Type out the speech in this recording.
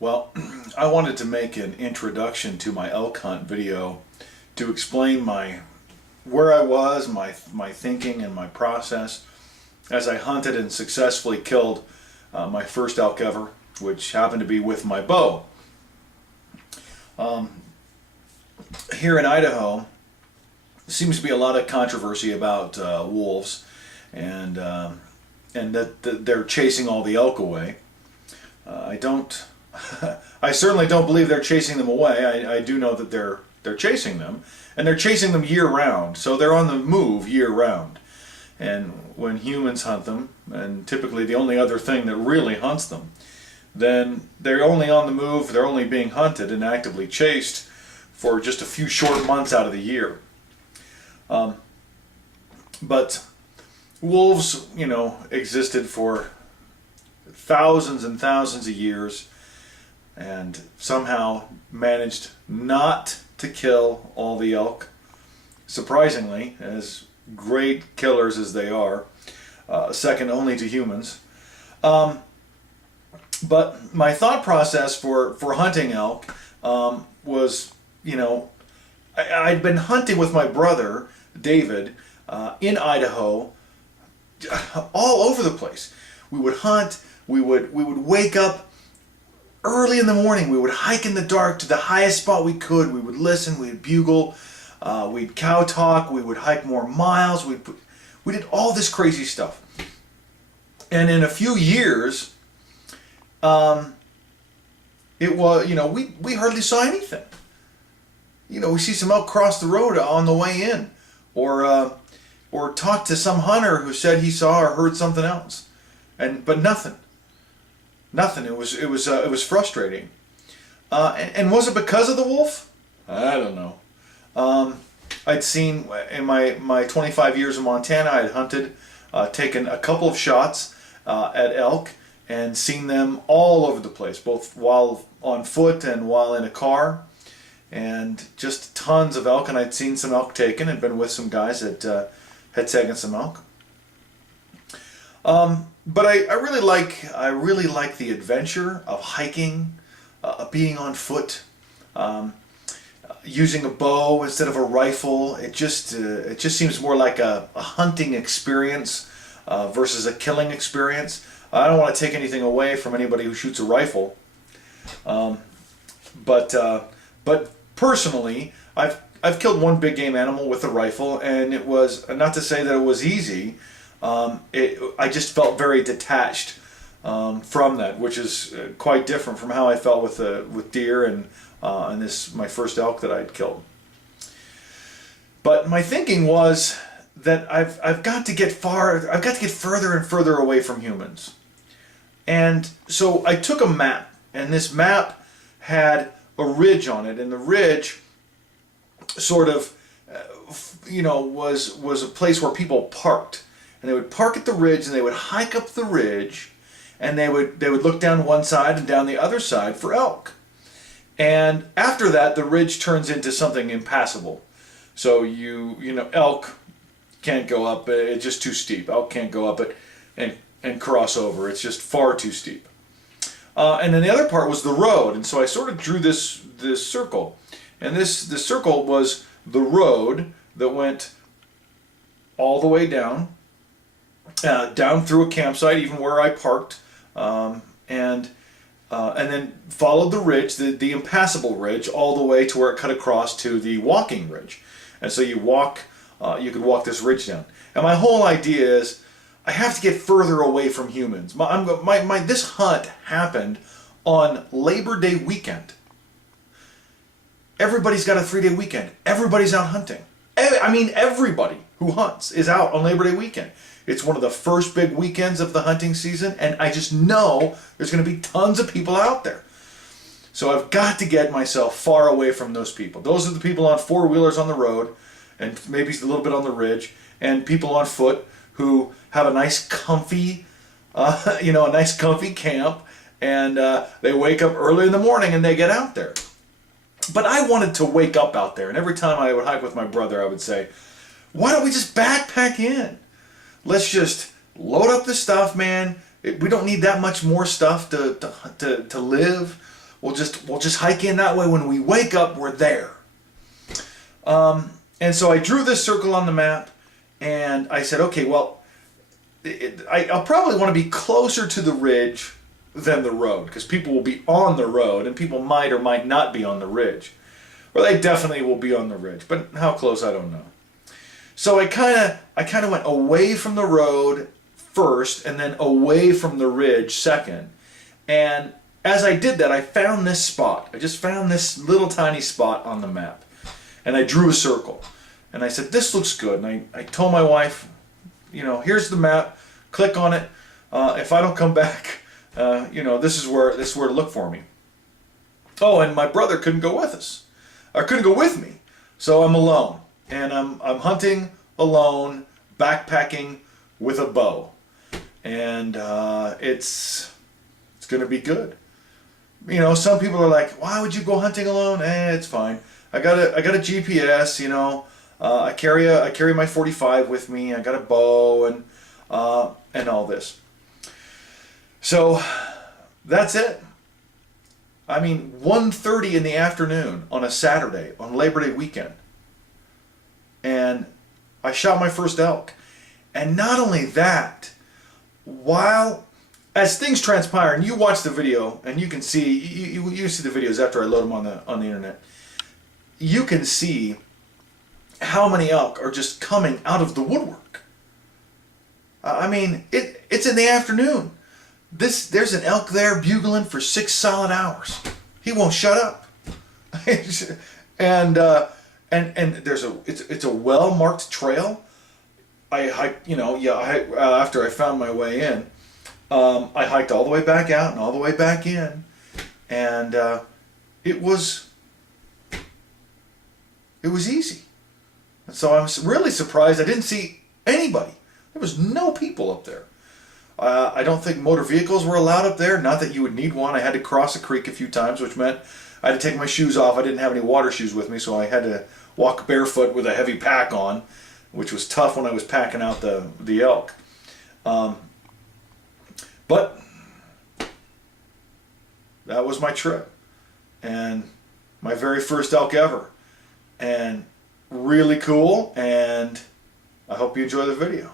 Well, I wanted to make an introduction to my elk hunt video to explain where I was, my thinking and my process as I hunted and successfully killed my first elk ever, which happened to be with my bow. Here in Idaho, there seems to be a lot of controversy about wolves and that they're chasing all the elk away. I don't. I certainly don't believe they're chasing them away. I do know that they're chasing them, and they're chasing them year round. So they're on the move year round. And when humans hunt them, and typically the only other thing that really hunts them, then they're only on the move. They're only being hunted and actively chased for just a few short months out of the year. But wolves, existed for thousands and thousands of years, and somehow managed not to kill all the elk. Surprisingly, as great killers as they are, second only to humans. But my thought process for hunting elk was, I'd been hunting with my brother, David, in Idaho, all over the place. We would hunt, we would wake up early in the morning, we would hike in the dark to the highest spot we could, we would listen, we'd bugle, we'd cow talk, we would hike more miles, we did all this crazy stuff. And in a few years, it was, we hardly saw anything. We see some elk cross the road on the way in, or talk to some hunter who said he saw or heard something else, but nothing. It was frustrating. And was it because of the wolf? I don't know. I'd seen in my 25 years in Montana, I'd hunted, taken a couple of shots at elk, and seen them all over the place, both while on foot and while in a car, and just tons of elk. And I'd seen some elk taken and been with some guys that had taken some elk. But I really like the adventure of hiking, being on foot, using a bow instead of a rifle. It just seems more like a hunting experience versus a killing experience. I don't want to take anything away from anybody who shoots a rifle, but personally, I've killed one big game animal with a rifle, and it was, not to say that it was easy. I just felt very detached from that, which is quite different from how I felt with deer and this my first elk that I'd killed. But my thinking was that I've got to get further and further away from humans. And so I took a map, and this map had a ridge on it, and the ridge sort of was a place where people parked. And they would park at the ridge, and they would hike up the ridge, and they would look down one side and down the other side for elk. And after that, the ridge turns into something impassable. So elk can't go up; it's just too steep. Elk can't go up it and cross over. It's just far too steep. And then the other part was the road, and so I sort of drew this circle, and this circle was the road that went all the way down. Down through a campsite, even where I parked, and then followed the ridge, the impassable ridge, all the way to where it cut across to the walking ridge. And so you could walk this ridge down. And my whole idea is, I have to get further away from humans. This hunt happened on Labor Day weekend. Everybody's got a 3-day weekend. Everybody's out hunting. Everybody who hunts is out on Labor Day weekend. It's one of the first big weekends of the hunting season, and I just know there's going to be tons of people out there. So I've got to get myself far away from those people. Those are the people on four-wheelers on the road, and maybe a little bit on the ridge, and people on foot who have a nice comfy camp, and they wake up early in the morning and they get out there. But I wanted to wake up out there, and every time I would hike with my brother, I would say, why don't we just backpack in? Let's just load up the stuff, man. We don't need that much more stuff to live. we'll just hike in that way. When we wake up, we're there. And so I drew this circle on the map, and I said, okay, well, I'll probably want to be closer to the ridge than the road, because people will be on the road, and people might or might not be on the ridge. Well, they definitely will be on the ridge, but how close, I don't know. So I kind of went away from the road first, and then away from the ridge second. And as I did that, I found this spot. I just found this little tiny spot on the map. And I drew a circle. And I said, this looks good. And I told my wife, you know, here's the map. Click on it. If I don't come back, you know, this is where to look for me. Oh, and my brother couldn't go with us. Or couldn't go with me. So I'm alone. And I'm hunting alone, backpacking with a bow. And it's going to be good. You know, some people are like, why would you go hunting alone? It's fine. I got a GPS, you know. I carry my 45 with me. I got a bow and all this. So that's it. I mean, 1:30 in the afternoon on a Saturday, on Labor Day weekend. And I shot my first elk. And not only that, as things transpire, and you watch the video, and you can see, you see the videos after I load them on the internet, you can see how many elk are just coming out of the woodwork. I mean, it's in the afternoon. There's an elk there bugling for 6 solid hours. He won't shut up. and it's a well marked trail. I hiked, you know, after I found my way in, I hiked all the way back out and all the way back in, and it was easy. And so I was really surprised I didn't see anybody. There was no people up there. I don't think motor vehicles were allowed up there. Not that you would need one. I had to cross a creek a few times, which meant I had to take my shoes off. I didn't have any water shoes with me, so I had to walk barefoot with a heavy pack on, which was tough when I was packing out the elk. But that was my trip, and my very first elk ever, and really cool, and I hope you enjoy the video.